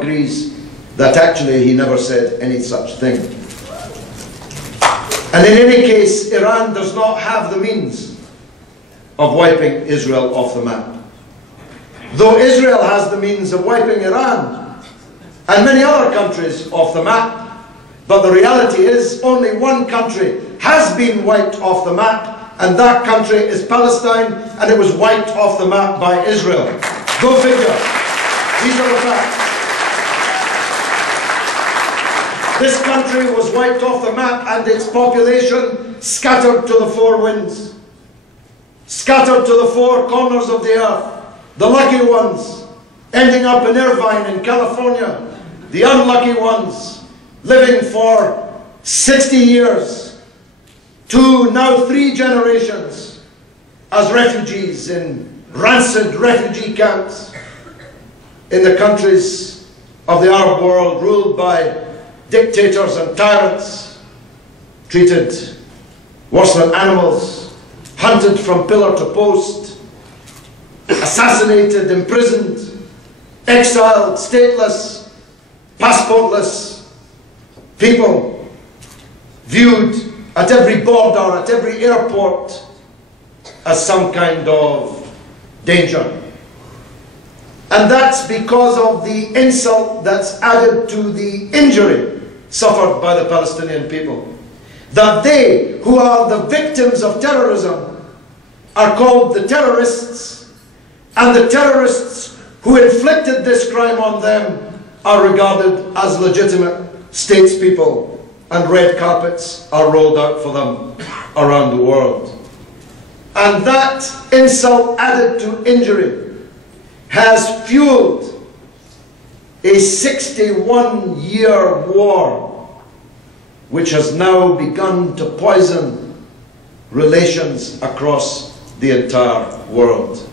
agrees that actually he never said any such thing. And in any case, Iran does not have the means of wiping Israel off the map. Though Israel has the means of wiping Iran and many other countries off the map, but the reality is only one country has been wiped off the map, and that country is Palestine, and it was wiped off the map by Israel. Go figure. These are the facts. This country was wiped off the map and its population scattered to the four winds, scattered to the four corners of the earth. The lucky ones ending up in Irvine in California, the unlucky ones living for 60 years, 2, now 3 generations as refugees in rancid refugee camps in the countries of the Arab world ruled by dictators and tyrants, treated worse than animals, hunted from pillar to post, assassinated, imprisoned, exiled, stateless, passportless people, viewed at every border, at every airport, as some kind of danger. And that's because of the insult that's added to the injury suffered by the Palestinian people. That they, who are the victims of terrorism, are called the terrorists, and the terrorists who inflicted this crime on them are regarded as legitimate statespeople, and red carpets are rolled out for them around the world. And that insult added to injury has fueled a 61-year war which has now begun to poison relations across the entire world.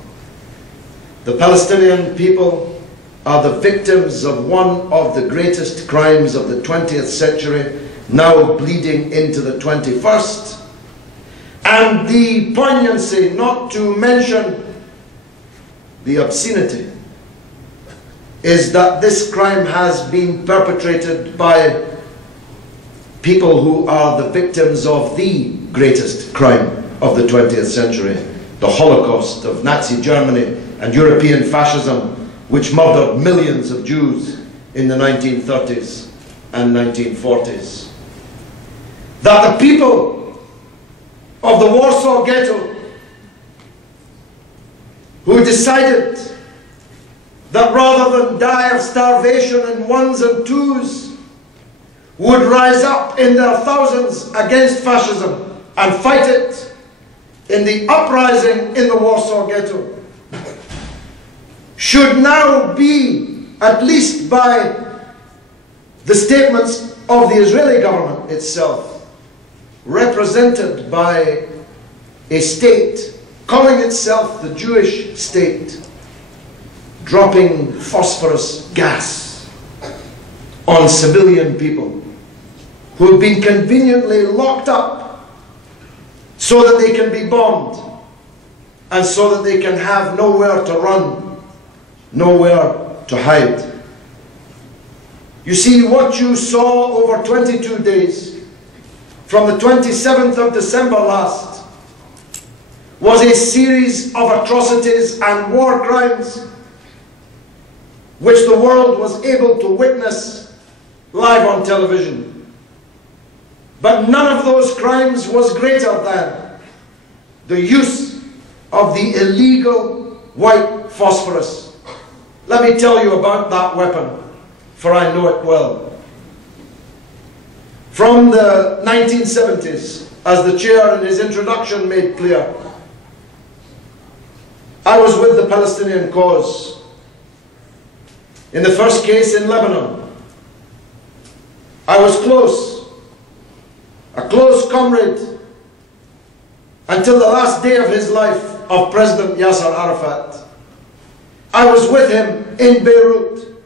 The Palestinian people are the victims of one of the greatest crimes of the 20th century, now bleeding into the 21st. And the poignancy, not to mention the obscenity, is that this crime has been perpetrated by people who are the victims of the greatest crime of the 20th century, the Holocaust of Nazi Germany and European fascism, which murdered millions of Jews in the 1930s and 1940s. That the people of the Warsaw Ghetto, who decided that rather than die of starvation in ones and twos, would rise up in their thousands against fascism and fight it in the uprising in the Warsaw Ghetto, should now be, at least by the statements of the Israeli government itself, represented by a state calling itself the Jewish state, dropping phosphorus gas on civilian people who have been conveniently locked up so that they can be bombed and so that they can have nowhere to run, nowhere to hide. You see, what you saw over 22 days, from the 27th of December last, was a series of atrocities and war crimes which the world was able to witness live on television. But none of those crimes was greater than the use of the illegal white phosphorus. Let me tell you about that weapon, for I know it well. From the 1970s, as the chair in his introduction made clear, I was with the Palestinian cause. In the first case in Lebanon, I was a close comrade until the last day of his life of President Yasser Arafat. I was with him in Beirut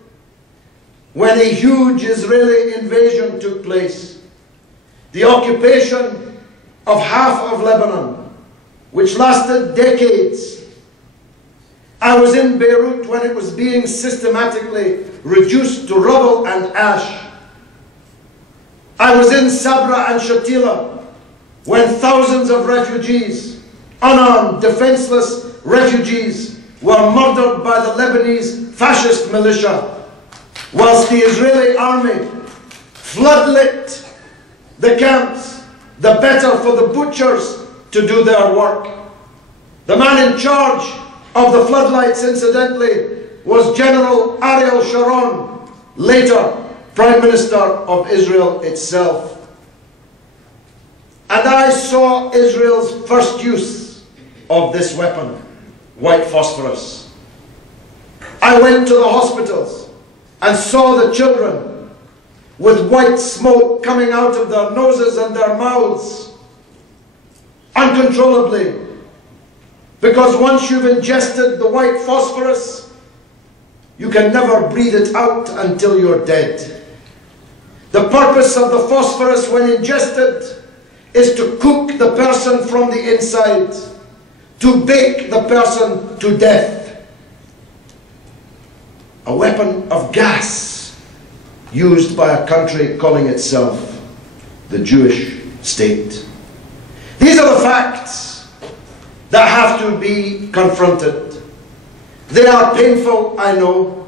when a huge Israeli invasion took place. The occupation of half of Lebanon, which lasted decades, I was in Beirut when it was being systematically reduced to rubble and ash. I was in Sabra and Shatila when thousands of refugees, unarmed, defenseless refugees, were murdered by the Lebanese fascist militia, whilst the Israeli army floodlit the camps, the better for the butchers to do their work. The man in charge of the floodlights, incidentally, was General Ariel Sharon, later Prime Minister of Israel itself. And I saw Israel's first use of this weapon, white phosphorus. I went to the hospitals and saw the children with white smoke coming out of their noses and their mouths uncontrollably, because once you've ingested the white phosphorus, you can never breathe it out until you're dead. The purpose of the phosphorus when ingested is to cook the person from the inside, to bake the person to death. A weapon of gas used by a country calling itself the Jewish state. These are the facts that have to be confronted. They are painful, I know.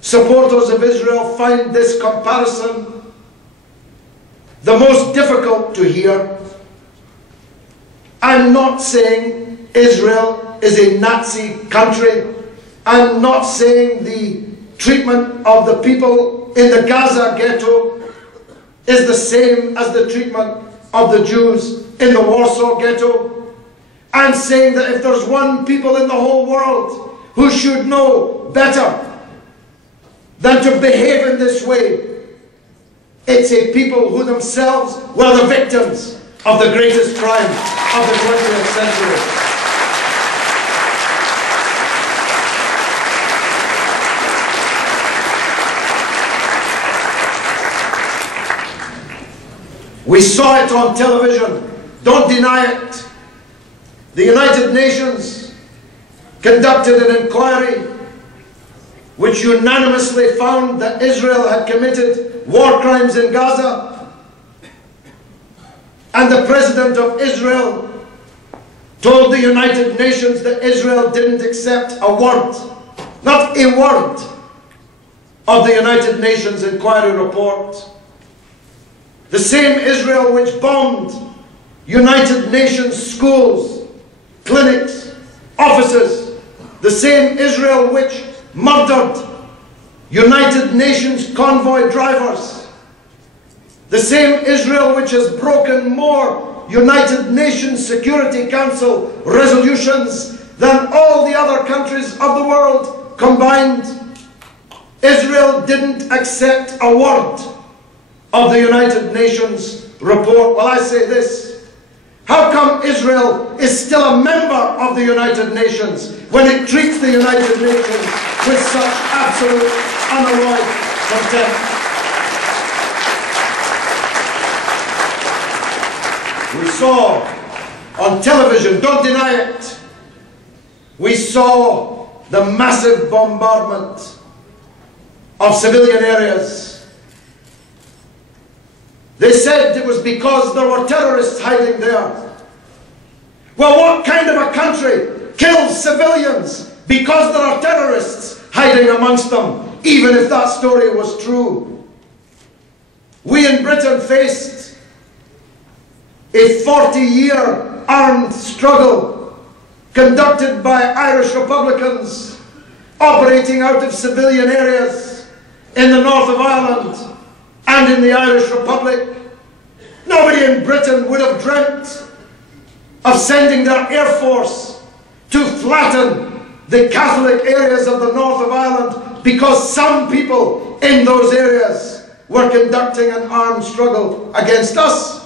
Supporters of Israel find this comparison the most difficult to hear. I'm not saying Israel is a Nazi country. I'm not saying the treatment of the people in the Gaza ghetto is the same as the treatment of the Jews in the Warsaw ghetto. I'm saying that if there's one people in the whole world who should know better than to behave in this way, it's a people who themselves were the victims of the greatest crime of the 20th century. We saw it on television. Don't deny it. The United Nations conducted an inquiry which unanimously found that Israel had committed war crimes in Gaza. And the President of Israel told the United Nations that Israel didn't accept a word, not a word, of the United Nations inquiry report. The same Israel which bombed United Nations schools, clinics, offices, the same Israel which murdered United Nations convoy drivers, the same Israel which has broken more United Nations Security Council resolutions than all the other countries of the world combined. Israel didn't accept a word of the United Nations report. Well, I say this: how come Israel is still a member of the United Nations when it treats the United Nations with such absolute unalloyed contempt? We saw on television, don't deny it, we saw the massive bombardment of civilian areas. They said it was because there were terrorists hiding there. Well, what kind of a country kills civilians because there are terrorists hiding amongst them, even if that story was true? We in Britain faced a 40-year armed struggle conducted by Irish Republicans operating out of civilian areas in the north of Ireland and in the Irish Republic. Nobody in Britain would have dreamt of sending their Air Force to flatten the Catholic areas of the north of Ireland because some people in those areas were conducting an armed struggle against us.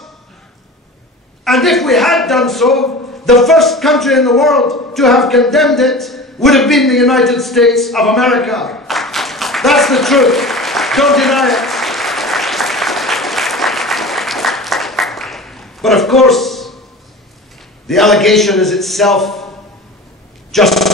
And if we had done so, the first country in the world to have condemned it would have been the United States of America. That's the truth. Don't deny it. But of course, the allegation is itself just